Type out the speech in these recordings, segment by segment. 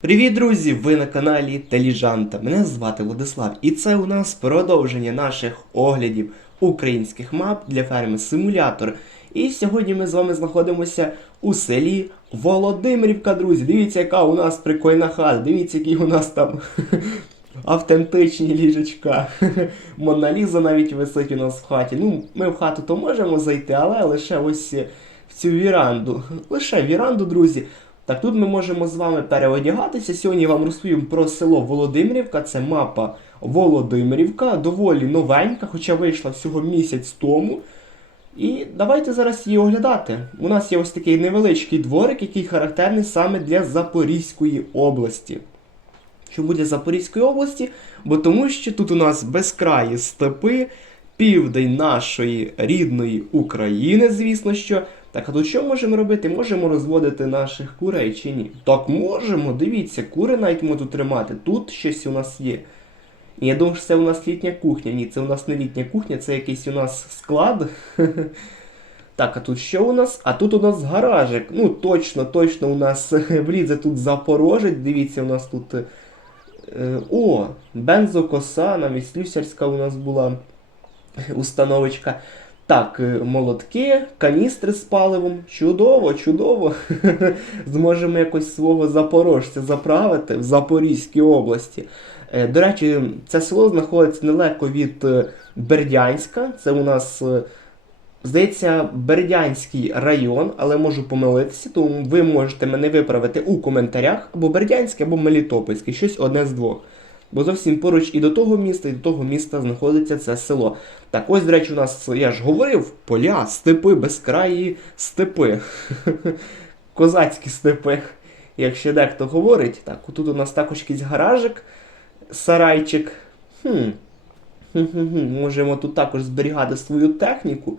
Привіт, друзі! Ви на каналі Теліжанта. Мене звати Владислав, і це у нас продовження наших оглядів українських мап для ферми Симулятор. І сьогодні ми з вами знаходимося у селі Володимирівка, друзі. Дивіться, яка у нас прикольна хата. Дивіться, які у нас там автентичні ліжечка. Моналіза навіть висить у нас в хаті. Ну, ми в хату то можемо зайти, але лише ось в цю віранду. Лише віранду, друзі. Так, тут ми можемо з вами переодягатися. Сьогодні я вам розповім про село Володимирівка. Це мапа Володимирівка, доволі новенька, хоча вийшла всього місяць тому. І давайте зараз її оглядати. У нас є ось такий невеличкий дворик, який характерний саме для Запорізької області. Чому для Запорізької області? Бо тому що тут у нас безкраї степи, південь нашої рідної України, звісно що. Так, а тут що можемо робити? Можемо розводити наших курей чи ні? Так, можемо, дивіться, кури навіть можу тримати. Тут щось у нас є. Я думав, що це у нас літня кухня. Ні, це у нас не літня кухня, це якийсь у нас склад. Так, а тут що у нас? А тут у нас гаражик. Ну, точно, точно у нас влізе тут Запорожець. Дивіться, у нас тут. е, О, бензокоса, навіть слюсарська у нас була установочка. Так, е, молотки, каністри з паливом. Чудово, чудово. Зможемо якось свого запорожця заправити в Запорізькій області. Е, До речі, це село знаходиться недалеко від е, Бердянська. Це у нас, здається, Бердянський район, але можу помилитися, тому ви можете мене виправити у коментарях або Бердянський, або Мелітопольський, щось одне з двох. Бо зовсім поруч і до того міста, і до того міста знаходиться це село. Так, ось, до речі, у нас, я ж говорив, поля, степи, безкраї степи. Козацькі степи, як ще дехто говорить. Так, тут у нас також якийсь гаражик, сарайчик. Хм. Можемо тут також зберігати свою техніку.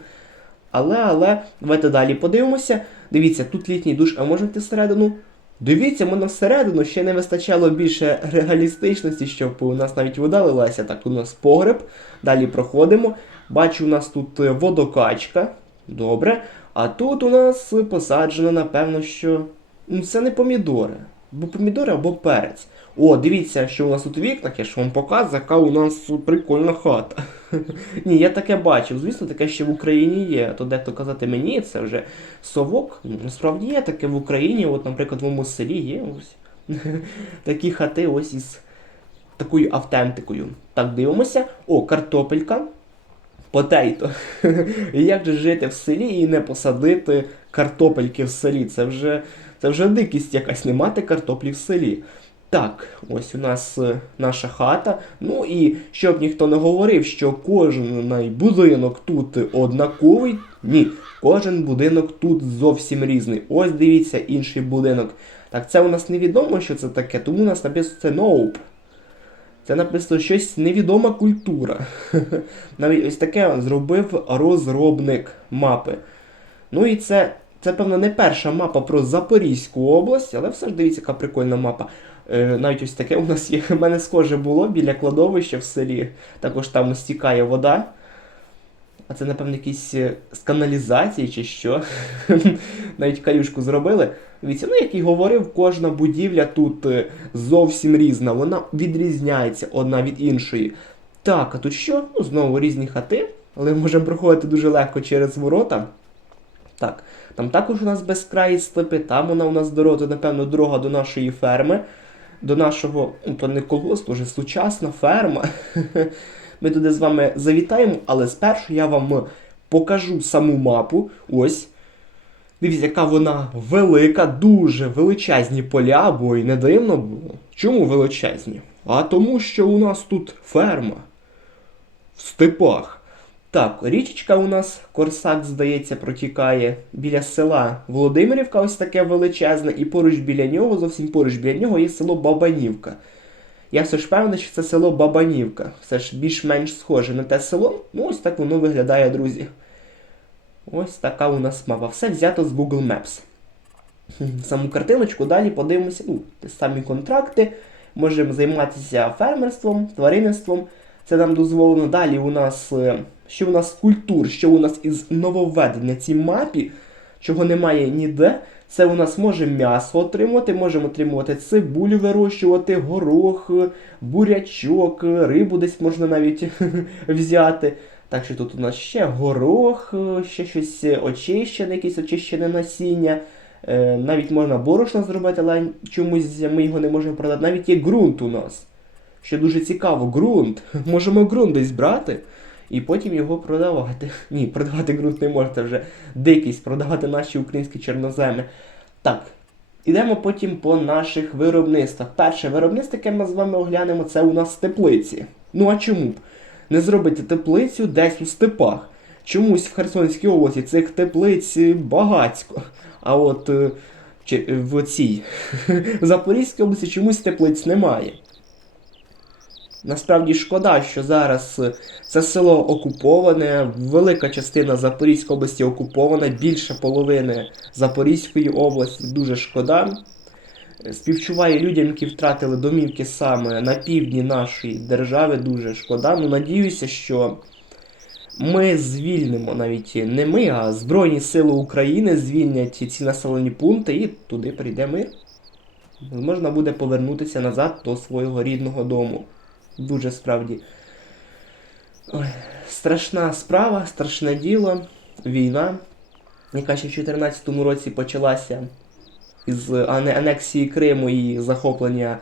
Але, але, давайте далі подивимося. Дивіться, тут літній душ, а можна йти всередину? Дивіться, мене всередину ще не вистачало більше реалістичності, щоб у нас навіть вода лилася. Так, у нас погреб. Далі проходимо. Бачу, у нас тут е, водокачка. Добре. А тут у нас посаджено, напевно, що. Ну, це не помідори. Або помідори, або перець. О, дивіться, що у нас тут у вікнах, я ж вам показую, яка у нас прикольна хата. Ні, я таке бачив. Звісно, таке ще в Україні є. То дехто казати мені, це вже совок. Ну, Насправді є таке в Україні, от, наприклад, в моєму селі є ось такі хати ось із такою автентикою. Так, дивимося. О, картопелька. Потейто. Як же жити в селі і не посадити картопельки в селі? Це вже, це вже дикість якась не мати картоплі в селі. Так, ось у нас е, наша хата. Ну і щоб ніхто не говорив, що кожен будинок тут однаковий. Ні, кожен будинок тут зовсім різний. Ось дивіться інший будинок. Так, це у нас невідомо, що це таке, тому у нас написано це nope. Це написано щось невідома культура. Навіть ось таке зробив розробник мапи. Ну і це, це, певно, не перша мапа про Запорізьку область, але все ж дивіться, яка прикольна мапа. Е, навіть ось таке у нас є. У мене схоже було біля кладовища в селі. Також там стікає вода. А це, напевно, якісь е, з каналізації чи що. Навіть калюшку зробили. Дивіться, ну як і говорив, кожна будівля тут е, зовсім різна. Вона відрізняється одна від іншої. Так, а тут що? Ну, знову різні хати, але можемо проходити дуже легко через ворота. Так, там також у нас безкраї степи, там вона у нас дорога, напевно, дорога до нашої ферми, до нашого, ну, то не колгосп, то вже сучасна ферма. Ми туди з вами завітаємо, але спершу я вам покажу саму мапу. Ось. Дивіться, яка вона велика, дуже величезні поля, бо й не дивно було. Чому величезні? А тому, що у нас тут ферма. В степах. Так, річечка у нас, Корсак, здається, протікає біля села Володимирівка, ось таке величезне, і поруч біля нього, зовсім поруч біля нього є село Бабанівка. Я все ж певний, що це село Бабанівка. Все ж більш-менш схоже на те село. Ну, ось так воно виглядає, друзі. Ось така у нас мапа. Все взято з Google Maps. Саму картиночку далі подивимося. Ну, самі контракти. Можемо займатися фермерством, тваринництвом. Це нам дозволено. Далі у нас. е, Що у нас культур, що у нас із нововведень на цій мапі. чого немає ніде. Це у нас може м'ясо отримувати, можемо отримувати цибулю вирощувати, горох, бурячок, рибу десь можна навіть взяти. Так що тут у нас ще горох, ще щось очищене, якесь очищене насіння. Е, Навіть можна борошно зробити, але чомусь ми його не можемо продати. Навіть є ґрунт у нас. Що дуже цікаво, ґрунт. Можемо ґрунт десь брати і потім його продавати. Ні, продавати ґрунт не можна, вже дикість, продавати наші українські чорноземи. Так, ідемо потім по наших виробництвах. Перше виробництво, яке ми з вами оглянемо, це у нас теплиці. Ну а чому б? Не зробити теплицю десь у степах. Чомусь в Херсонській області цих теплиць багатько. А от е, чи- в цій в Запорізькій області чомусь теплиць немає. Насправді шкода, що зараз е, це село окуповане, велика частина Запорізької області окупована, більше половини Запорізької області. Дуже шкода. Співчуваю людям, які втратили домівки саме на півдні нашої держави. Дуже шкода. Ну надіюся, що ми звільнимо навіть не ми, а Збройні Сили України звільнять ці населені пункти і туди прийде мир. Можна буде повернутися назад до свого рідного дому. Дуже справді. Страшна справа, страшне діло, війна, яка ще в 2014 році почалася із анексії Криму і захоплення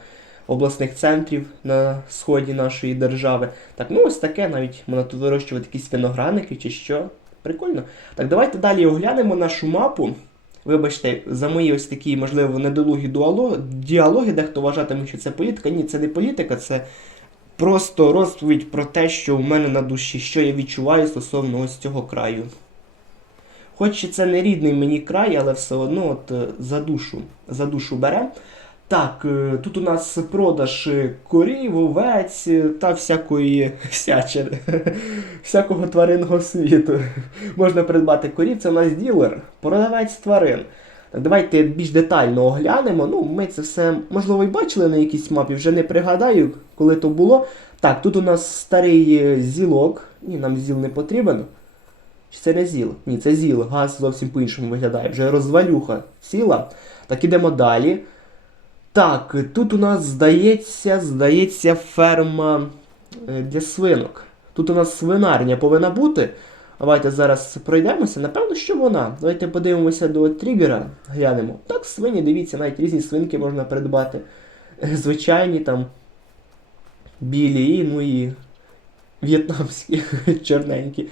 обласних центрів на сході нашої держави. Так, ну ось таке, навіть можна тут вирощувати якісь виноградники чи що. Прикольно. Так, давайте далі оглянемо нашу мапу. Вибачте, за мої ось такі, можливо, недолугі діалоги, дехто вважатиме, що це політика. Ні, це не політика, це просто розповідь про те, що в мене на душі, що я відчуваю стосовно ось цього краю. Хоч і це не рідний мені край, але все одно от, е, за душу, за душу бере. Так, е, тут у нас продаж е, корів, овець та всякої всячини, всякого тваринного світу. Можна придбати корів, це у нас ділер, продавець тварин. Давайте більш детально оглянемо. Ну, ми це все, можливо, і бачили на якійсь мапі, вже не пригадаю, коли то було. Так, тут у нас старий е, зілок. Ні, нам зіл не потрібен. Чи це не зіл? Ні, це зіл. Газ зовсім по-іншому виглядає. Вже розвалюха сіла. Так, ідемо далі. Так, тут у нас здається, здається, ферма е, для свинок. Тут у нас свинарня повинна бути. Давайте зараз пройдемося. Напевно, що вона. Давайте подивимося до тригера, глянемо. Так, свині, дивіться, навіть різні свинки можна придбати. Звичайні там білі, ну і в'єтнамські чорненькі.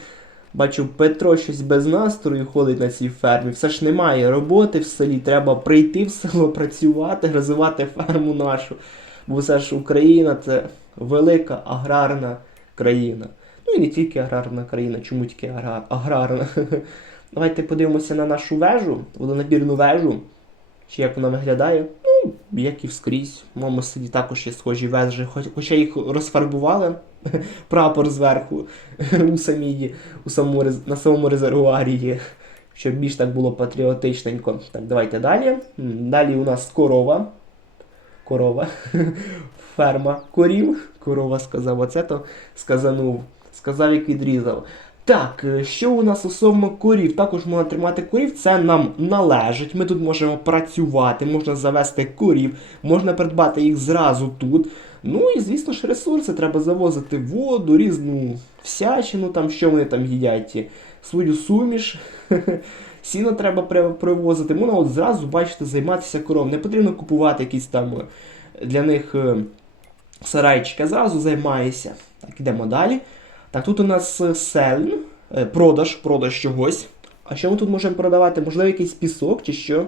Бачу, Петро щось без настрою ходить на цій фермі. Все ж немає роботи в селі. Треба прийти в село, працювати, розвивати ферму нашу. Бо все ж Україна це велика аграрна країна. Ну і не тільки аграрна країна, чому тільки аграр... аграрна. Давайте подивимося на нашу вежу, водонабірну вежу. Чи як вона виглядає? Ну, як і вскрізь. В моєму також є схожі вежі, хоч- хоча їх розфарбували. Прапор зверху у самій, у самому, на самому резервуарі. Щоб більш так було патріотичненько. Так, давайте далі. Далі у нас корова. Корова. Ферма корів. Корова сказав, оце то сказанув. Сказав, як відрізав. Так, е, що у нас стосовно корів? Також можна тримати корів, це нам належить. Ми тут можемо працювати, можна завести корів, можна придбати їх зразу тут. Ну і звісно ж ресурси, треба завозити воду, різну всячину, там, що вони там їдять, свою суміш. Сіно треба привозити. Можна от зразу, бачите, займатися коров. Не потрібно купувати якісь там е, для них е, сарайчики, зразу займаєшся. Так, ідемо далі. Так, тут у нас е, сельн, е, продаж, продаж чогось. А що ми тут можемо продавати? Можливо, якийсь пісок чи що?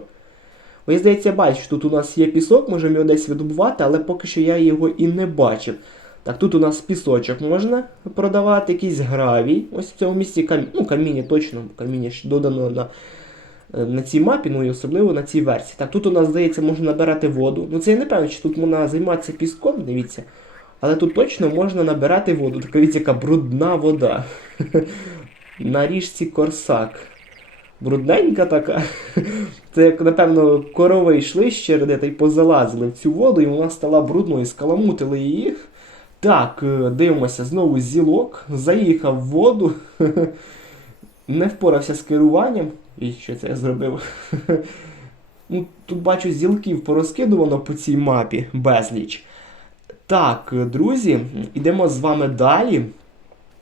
Я здається, бачу, тут у нас є пісок, можемо його десь видобувати, але поки що я його і не бачив. Так, тут у нас пісочок можна продавати, якийсь гравій. Ось в цьому місці каміння. Ну, каміння точно, каміння ж додано на, е, на цій мапі, ну і особливо на цій версії. Так, тут у нас, здається, можна набирати воду. Ну це я не певно, чи тут можна займатися піском, дивіться. Але тут точно можна набирати воду. Така дивіться, яка брудна вода. На річці Корсак. Брудненька така. Це як, напевно, корови йшли череди та й позалазили в цю воду, і вона стала брудною, скаламутили її. Так, е, дивимося, знову зілок, заїхав в воду, не впорався з керуванням. І що це я зробив? ну, тут бачу зілків порозкидувано по цій мапі безліч. Так, друзі, йдемо з вами далі.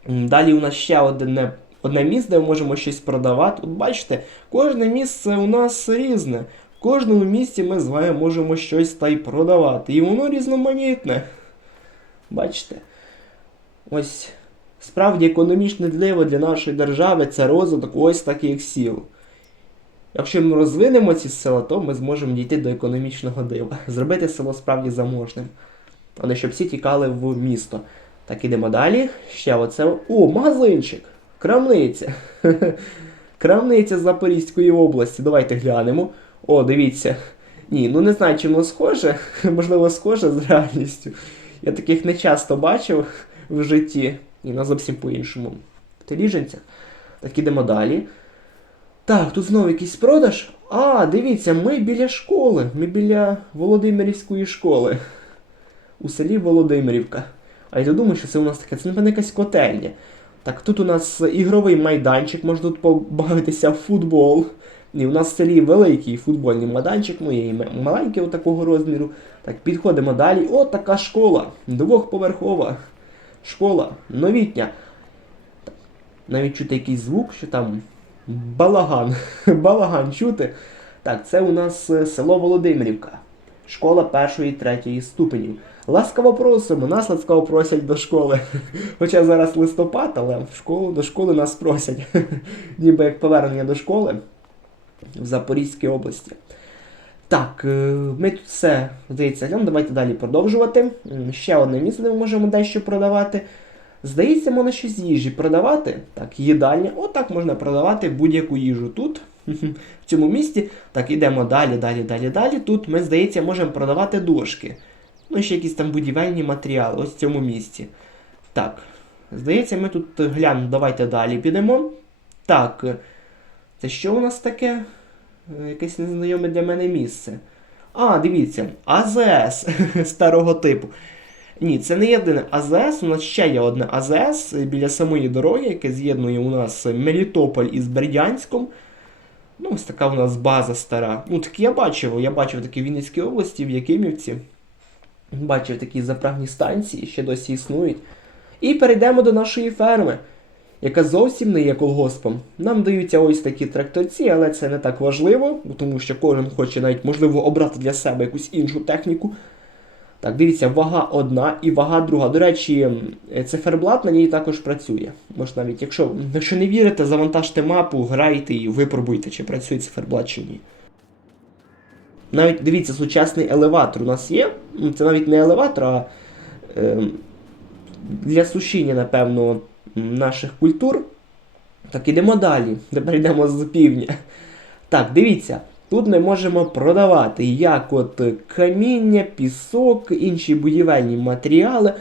Далі у нас ще одне, одне місце, де ми можемо щось продавати. От бачите, кожне місце у нас різне. В кожному місці ми з вами можемо щось та й продавати. І воно різноманітне. Бачите? Ось справді економічне дливо для нашої держави це розвиток ось таких сіл. Якщо ми розвинемо ці села, то ми зможемо дійти до економічного дива. Зробити село справді заможним. А не щоб всі тікали в місто. Так, ідемо далі. Ще оце. О, магазинчик! Крамниця. Крамниця Запорізької області. Давайте глянемо. О, дивіться. Ні, ну не знаю, чи воно схоже. Можливо, схоже з реальністю. Я таких не часто бачив в житті. І на зовсім по-іншому. В теліженцях. Так, ідемо далі. Так, тут знову якийсь продаж. А, дивіться, ми біля школи. Ми біля Володимирівської школи. У селі Володимирівка. А я думаю, що це у нас таке, це напевно якась котельня. Так, тут у нас ігровий майданчик, можна тут побавитися в футбол. І у нас в селі великий футбольний майданчик, ну є і м- маленький такого розміру. Так, підходимо далі. О, така школа. Двохповерхова. Школа новітня. Так, навіть чути якийсь звук, що там балаган. Балаган чути. Так, це у нас е, село Володимирівка. Школа першої третьої ступенів. Ласкаво просимо, нас ласкаво просять до школи. Хоча зараз листопад, але в школу до школи нас просять. Ніби як повернення до школи в Запорізькій області. Так, е, ми тут все здається, глянемо. давайте далі продовжувати. Ще одне місце, де ми можемо дещо продавати. Здається, можна щось їжі продавати. Так, їдальня. Отак можна продавати будь-яку їжу тут, в цьому місті. Так, ідемо далі, далі, далі, далі. Тут ми, здається, можемо продавати дошки. Ну, ще якісь там будівельні матеріали, ось в цьому місці. Так, здається, ми тут е, глянемо, давайте далі підемо. Так, е, це що у нас таке? Е, Якесь незнайоме для мене місце. А, дивіться, АЗС старого типу. Ні, це не єдине АЗС, у нас ще є одне АЗС біля самої дороги, яке з'єднує у нас Мелітополь із Бердянськом. Ну, ось така у нас база стара. Ну, так я бачив, я бачив такі в Вінницькій області, в Якимівці. Бачив такі заправні станції, ще досі існують. І перейдемо до нашої ферми, яка зовсім не є колгоспом. Нам даються ось такі тракторці, але це не так важливо, тому що кожен хоче навіть можливо обрати для себе якусь іншу техніку. Так, дивіться, вага одна і вага друга. До речі, циферблат на ній також працює. Може навіть, якщо, якщо не вірите, завантажте мапу, грайте і випробуйте, чи працює циферблат чи ні. Навіть дивіться, сучасний елеватор у нас є. Це навіть не елеватор, а е, для сушіння, напевно, наших культур. Так, ідемо далі. Тепер йдемо з півдня. Так, дивіться. Тут ми можемо продавати як от каміння, пісок, інші будівельні матеріали.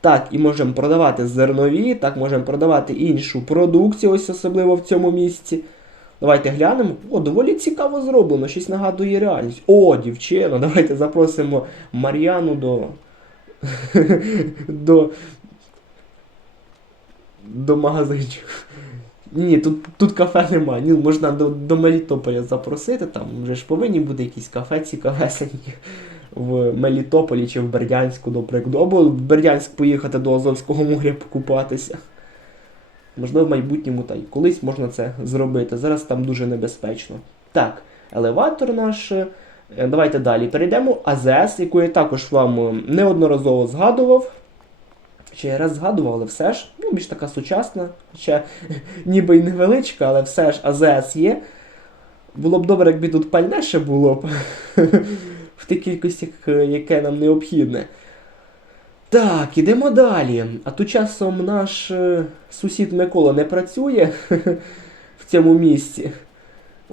Так, і можемо продавати зернові, так можемо продавати іншу продукцію, ось особливо в цьому місці. Давайте глянемо. О, доволі цікаво зроблено, щось нагадує реальність. О, дівчина, давайте запросимо Мар'яну до. до. до магазинчика. Ні, тут, тут кафе немає. Ні, можна до, до Мелітополя запросити, там вже ж повинні бути якісь кафе цікавесенькі в Мелітополі чи в Бердянську, до. Або в Бердянськ поїхати до Азовського моря покупатися. Можливо, в майбутньому та й колись можна це зробити. Зараз там дуже небезпечно. Так, елеватор наш. е, Давайте далі перейдемо. АЗС, яку я також вам е, неодноразово згадував. Ще раз згадував, але все ж, ну, більш така сучасна, хоча ніби й невеличка, але все ж АЗС є. Було б добре, якби тут пальне ще було б в тій кількості, яке нам необхідне. Так, ідемо далі. А тут часом наш е, сусід Микола не працює в цьому місці.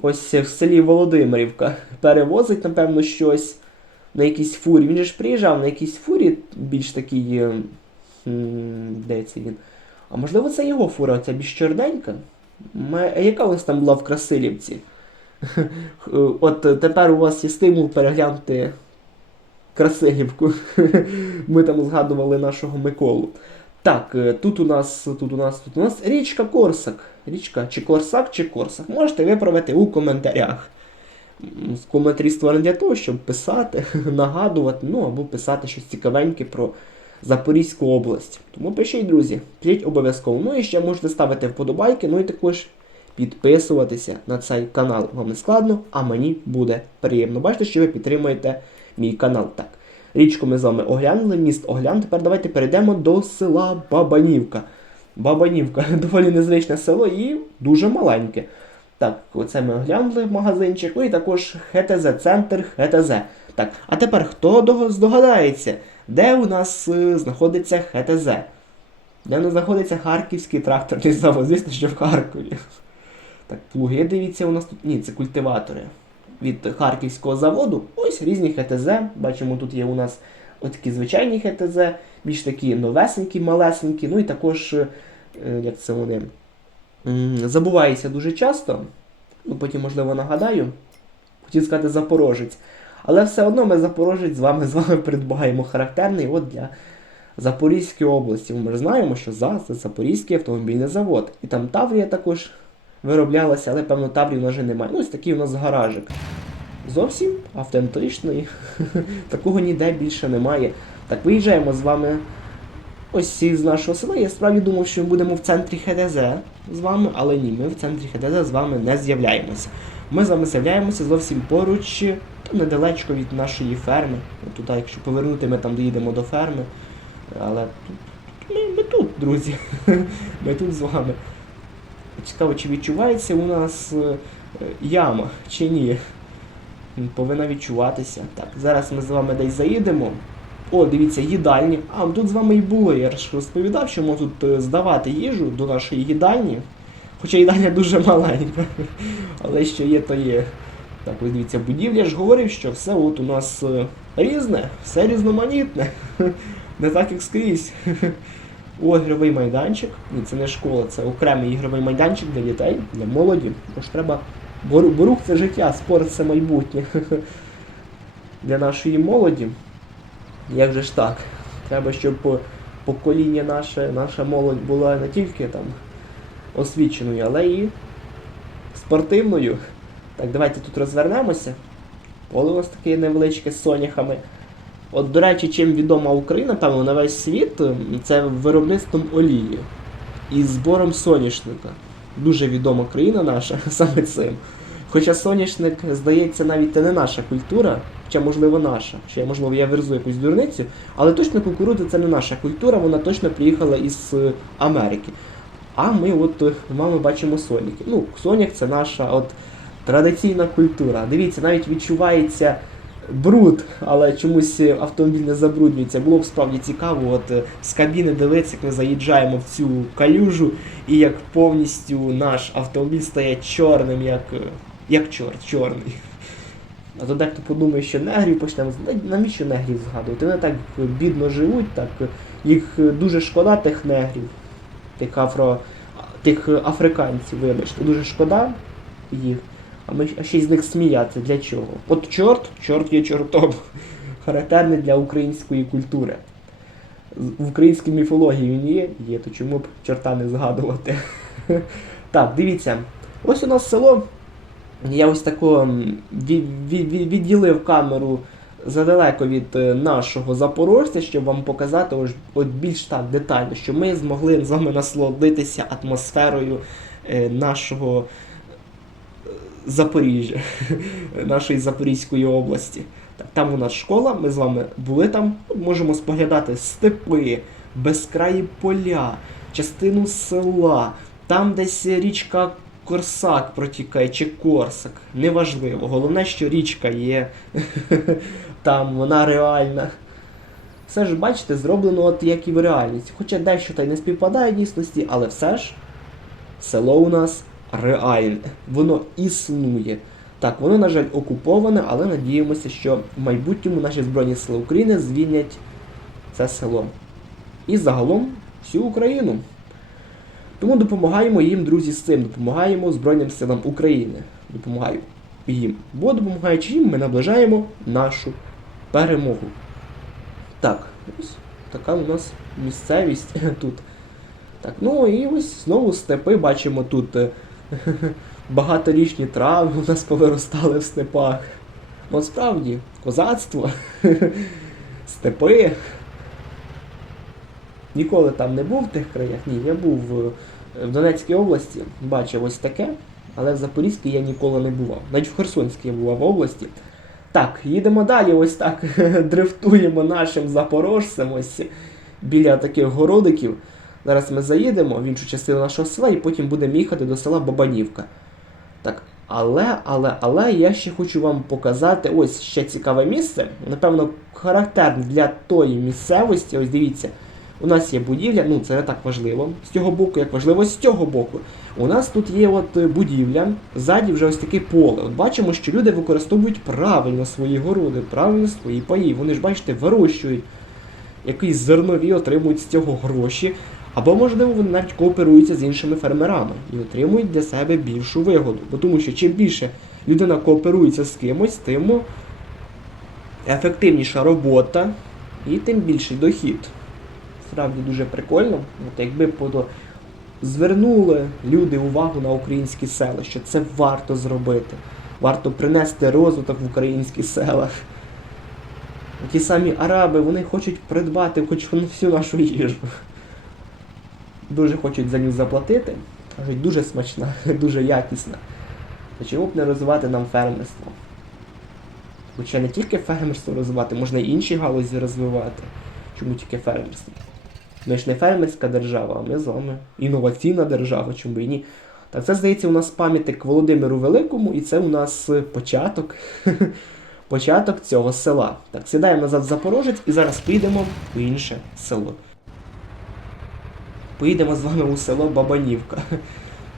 Ось в селі Володимирівка. Перевозить, напевно, щось на якійсь фурі. Він же ж приїжджав на якійсь фурі більш такій. е, Де це він? А можливо, це його фура, оця більш чорненька? Яка у нас там була в Красилівці? Е, От тепер у вас є стимул переглянути Красилівку. Ми там згадували нашого Миколу. Так, е, тут у нас, тут у нас, тут у нас річка Корсак. Річка чи Корсак, чи Корсак. Можете виправити у коментарях. Коментарі створені для того, щоб писати, нагадувати, ну або писати щось цікавеньке про Запорізьку область. Тому пишіть, друзі, пишіть обов'язково. Ну і ще можете ставити вподобайки, ну і також підписуватися на цей канал. Вам не складно, а мені буде приємно. Бачите, що ви підтримуєте мій канал. Так. Річку ми з вами оглянули, міст оглянули. Тепер давайте перейдемо до села Бабанівка. Бабанівка доволі незвичне село і дуже маленьке. Так, оце ми оглянули магазинчик. Ну і також ХТЗ, центр ХТЗ. Так, а тепер хто здогадається, де у нас е, знаходиться ХТЗ? Де у нас знаходиться Харківський тракторний завод? Звісно, що в Харкові. Так, плуги, дивіться, у нас тут. Ні, це культиватори. Від Харківського заводу. Ось різні ХТЗ. Бачимо, тут є у нас отакі звичайні ХТЗ, більш такі новесенькі, малесенькі. Ну і також, е, як це вони, забувається дуже часто. Ну, потім, можливо, нагадаю. Хотів сказати Запорожець. Але все одно ми Запорожець з вами з вами придбаємо характерний от для Запорізької області. Ми ж знаємо, що ЗАЗ це Запорізький автомобільний завод. І там Таврія також вироблялася, але певно Таврії в нас вже немає. Ну, ось такий у нас гаражик. Зовсім автентичний. Такого ніде більше немає. Так, виїжджаємо з вами ось з нашого села. Я справді думав, що ми будемо в центрі ХДЗ з вами, але ні, ми в центрі ХДЗ з вами не з'являємося. Ми з вами з'являємося зовсім поруч, та недалечко від нашої ферми. Тут, якщо повернути, ми там доїдемо до ферми. Але ми, ми тут, друзі. Ми тут з вами. Цікаво, чи відчувається у нас е, яма, чи ні. Повинна відчуватися. Так, зараз ми з вами десь заїдемо. О, дивіться, їдальні. А, тут з вами і було. Я ж розповідав, що можуть тут е, здавати їжу до нашої їдальні. Хоча їдальня дуже маленька. Але що є, то є. Так, ось дивіться, будівля ж говорив, що все от у нас е, різне, все різноманітне. Не так, як скрізь. О, ігровий майданчик. Ні, це не школа, це окремий ігровий майданчик для дітей, для молоді. Тож треба. Борух це життя, спорт це майбутнє. Для нашої молоді. Як же ж так? Треба, щоб покоління наше, наша молодь була не тільки там освіченою, але і спортивною. Так, давайте тут розвернемося. Поле у нас таке невеличке з соняхами. От, до речі, чим відома Україна, певно, на весь світ, це виробництвом олії і збором соняшника. Дуже відома країна наша саме цим. Хоча соняшник, здається, навіть це не наша культура, хоча, можливо, наша. Чи, можливо, я верзу якусь дурницю, але точно кукурудза це не наша культура, вона точно приїхала із е, Америки. А ми от е, мами бачимо соняки. Ну, соняк це наша от традиційна культура. Дивіться, навіть відчувається бруд, але чомусь е, автомобіль не забруднюється. Було б справді цікаво, от е, з кабіни дивитися, як ми заїжджаємо в цю калюжу, і як повністю наш автомобіль стає чорним, як, е, як чорт, чорний. А то дехто подумає, що негрів почнемо навіщо негрів згадувати? Вони так бідно живуть, так їх дуже шкода тих негрів, тих афро. тих африканців, вибачте, дуже шкода їх. А ми ще й з них сміятися. Для чого? От чорт, чорт є чортом. Характерний для української культури. В українській міфології він є, є, то чому б чорта не згадувати? Так, дивіться, ось у нас село. Я ось тако відділив камеру задалеко від е, нашого запорожця, щоб вам показати ось, от більш так детально, щоб ми змогли з вами насолодитися атмосферою е, нашого Запоріжжя, нашої Запорізької області. Так, там у нас школа, ми з вами були там, можемо споглядати степи, безкраї поля, частину села, там десь річка Корсак протікає чи Корсак, неважливо. Головне, що річка є, там вона реальна. Все ж, бачите, зроблено от як і в реальності. Хоча дещо та й не співпадає дійсності, але все ж село у нас реальне. Воно існує. Так, воно, на жаль, окуповане, але надіємося, що в майбутньому наші Збройні Сили України звільнять це село. І загалом всю Україну. Тому допомагаємо їм, друзі, з цим. Допомагаємо Збройним силам України. Допомагаємо їм. Бо допомагаючи їм, ми наближаємо нашу перемогу. Так, ось така у нас місцевість тут. Так, ну і ось знову степи бачимо тут багаторічні трави у нас повиростали в степах. Ну, От справді, козацтво, степи. Ніколи там не був в тих краях. Ні, я був в, Донецькій області, бачив ось таке, але в Запорізькій я ніколи не бував. Навіть в Херсонській я бував в області. Так, їдемо далі, ось так дрифтуємо нашим запорожцем ось біля таких городиків. Зараз ми заїдемо в іншу частину нашого села і потім будемо їхати до села Бабанівка. Так, але, але, але я ще хочу вам показати ось ще цікаве місце. Напевно, характерне для тої місцевості. Ось дивіться, у нас є будівля, ну це не так важливо з цього боку, як важливо з цього боку. У нас тут є от е, будівля, ззаді вже ось таке поле. От бачимо, що люди використовують правильно свої городи, правильно свої паї. Вони ж, бачите, вирощують якісь зернові, отримують з цього гроші. Або, можливо, вони навіть кооперуються з іншими фермерами і отримують для себе більшу вигоду. Бо тому що чим більше людина кооперується з кимось, тим ефективніша робота і тим більший дохід. Справді дуже прикольно. От якби звернули люди увагу на українські села, що це варто зробити. Варто принести розвиток в українські села. Ті самі араби, вони хочуть придбати хоч всю нашу їжу. Дуже хочуть за нього заплатити. Кажуть, дуже смачна, дуже якісна. То чому б не розвивати нам фермерство? Хоча не тільки фермерство розвивати, можна і інші галузі розвивати. Чому тільки фермерство? Ми ж не фермерська держава, а ми з вами інноваційна держава, чому і ні. Так, це здається у нас пам'ятник Володимиру Великому, і це у нас е, початок. початок цього села. Так, сідаємо назад в Запорожець і зараз підемо в інше село. Поїдемо з вами у село Бабанівка.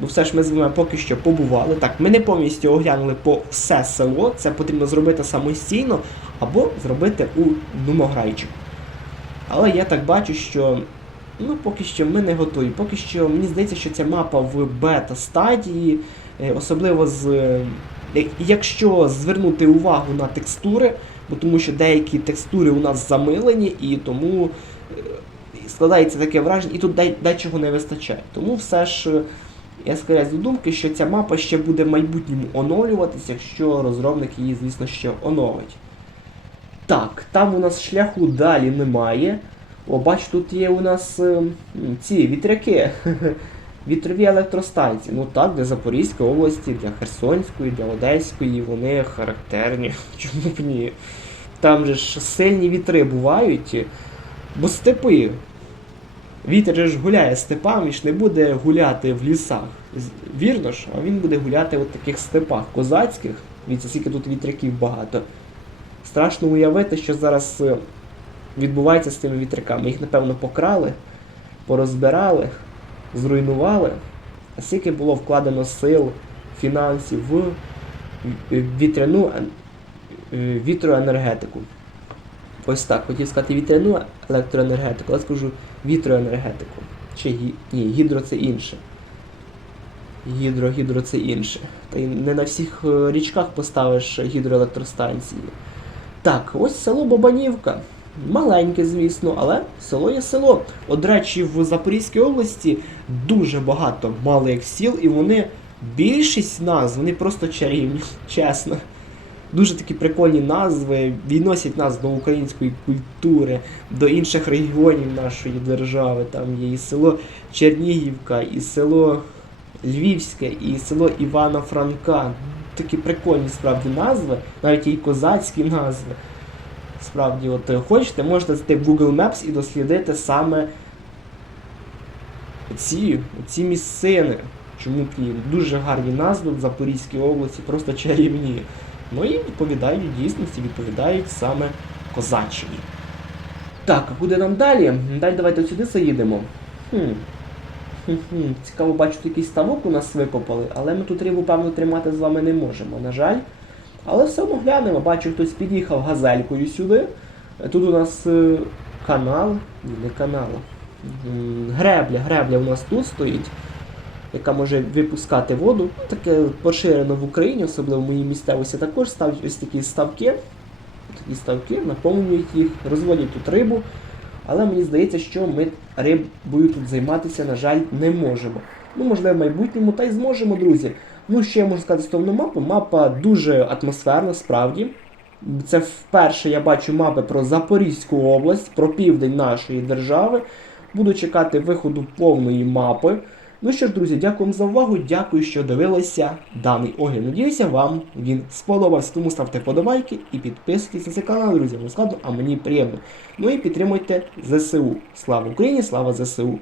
Ну все ж ми з вами поки що побували. Так, ми не повністю оглянули по все село. Це потрібно зробити самостійно або зробити у Думограйчику. Але я так бачу, що ну, поки що ми не готові. Поки що мені здається, що ця мапа в бета-стадії, е, особливо з. е, Якщо звернути увагу на текстури, бо тому що деякі текстури у нас замилені, і тому е, складається таке враження, і тут дечого не вистачає. Тому все ж е, я схиляюсь до думки, що ця мапа ще буде в майбутньому оновлюватися, якщо розробник її, звісно, ще оновить. Так, там у нас шляху далі немає. О, бач, тут є у нас е, ці вітряки. Вітрові електростанції. Ну так, для Запорізької області, для Херсонської, для Одеської вони характерні. Чому б ні? Там же ж сильні вітри бувають, бо степи. Вітер ж гуляє степами, ж не буде гуляти в лісах. Вірно ж, а він буде гуляти в таких степах козацьких. Дивіться, скільки тут вітряків багато. Страшно уявити, що зараз е, відбувається з тими вітряками. Їх, напевно, покрали, порозбирали, зруйнували. А скільки було вкладено сил, фінансів в вітряну е, вітроенергетику. Ось так, хотів сказати вітряну електроенергетику, але скажу вітроенергетику. Чи гі... ні, гідро це інше. Гідро, гідро це інше. Та й не на всіх е, річках поставиш гідроелектростанції. Так, ось село Бабанівка. Маленьке, звісно, але село є село. От, речі, в Запорізькій області дуже багато малих сіл, і вони більшість назв, вони просто чарівні, чесно. Дуже такі прикольні назви, відносять нас до української культури, до інших регіонів нашої держави. Там є і село Чернігівка, і село Львівське, і село Івана Франка. Такі прикольні справді назви, навіть і козацькі назви. Справді, от е, хочете, можете зайти в Google Maps і дослідити саме ці, ці місцини. Чому б ні? Дуже гарні назви в Запорізькій області, просто чарівні. Ну і відповідають дійсності, відповідають саме козаччині. Так, куди нам далі? Далі давайте сюди заїдемо. Хм. Хм-хм. Цікаво, бачу, тут якийсь ставок у нас викопали, але ми тут рибу, певно, тримати з вами не можемо, на жаль. Але все одно глянемо, бачу, хтось під'їхав газелькою сюди. Тут у нас е, канал. Ні, не канал. Гребля, гребля у нас тут стоїть, яка може випускати воду. Таке поширено в Україні, особливо в моїй місцевості, також ставлять ось такі ставки. Такі ставки, наповнюють їх, розводять тут рибу. Але мені здається, що ми рибою тут займатися, на жаль, не можемо. Ну, можливо, в майбутньому та й зможемо, друзі. Ну, що я можу сказати стосовно мапи? Мапа дуже атмосферна, справді. Це вперше я бачу мапи про Запорізьку область, про південь нашої держави. Буду чекати виходу повної мапи. Ну що ж, друзі, дякую за увагу. Дякую, що дивилися даний огляд. Надіюся, вам він сподобався. Тому ставте подобайки і підписуйтесь на цей канал, друзі. Вам складно, а мені приємно. Ну і підтримуйте ЗСУ. Слава Україні, слава ЗСУ!